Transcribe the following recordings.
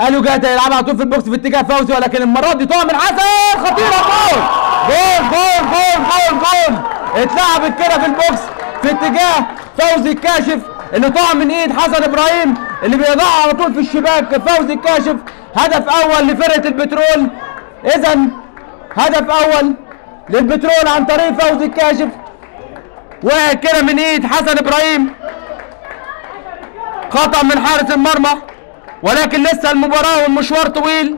قالوا جاتا يلعبها على طول في البوكس في اتجاه فوزي، ولكن المره دي طاهر من حسن خطيره. جول جول جول جول جول جول. اتلعبت كده في البوكس في اتجاه فوزي الكاشف اللي طاع من ايد حسن ابراهيم اللي بيضعها على طول في الشباك. فوزي الكاشف هدف اول لفرقه البترول. اذا هدف اول للبترول عن طريق فوزي الكاشف. وقع كده من ايد حسن ابراهيم، خطأ من حارس المرمى، ولكن لسه المباراة والمشوار طويل.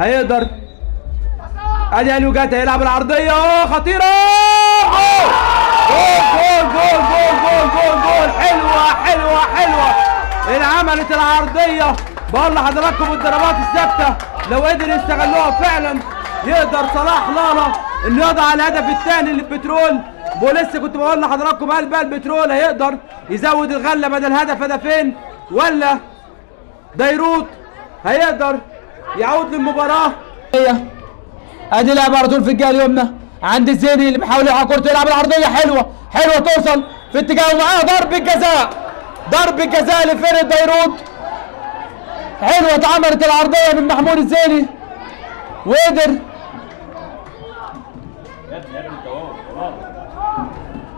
هيقدر ادي اليو جاتا يلعب العرضية خطيرة. جول جول جول جول جول جول. حلوة حلوة حلوة. اللي عملت العرضية بقول لحضراتكم الضربات الثابتة لو قدر يستغلوها فعلا يقدر صلاح لالا انه يضع الهدف الثاني للبترول. ولسه كنت بقول لحضراتكم هل بقى البترول هيقدر يزود الغله بدل هدفين، ولا ديروت هيقدر يعود للمباراه. ادي لعبه على طول في الجهه اليمنى عند الزيني اللي بيحاول يلعب كورته، يلعب العرضيه حلوه حلوه توصل في اتجاه ومعاها ضربه جزاء. ضربه جزاء لفرقه ديروت. حلوه اتعملت العرضيه من محمود الزيني وقدر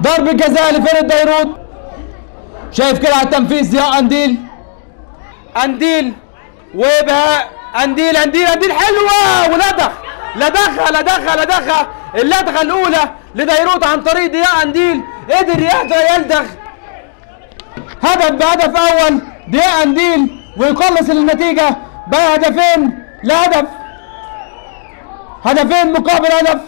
ضربة جزاء لفرقة ديروت. شايف كده على التنفيذ يا انديل وبهاء انديل حلوة ولدغ لدغة اللدغة الأولى لديروت عن طريق ضياء انديل. قدر يلدغ هدف بهدف أول ضياء انديل ويقلص النتيجة بهدفين لهدف، هدفين مقابل هدف.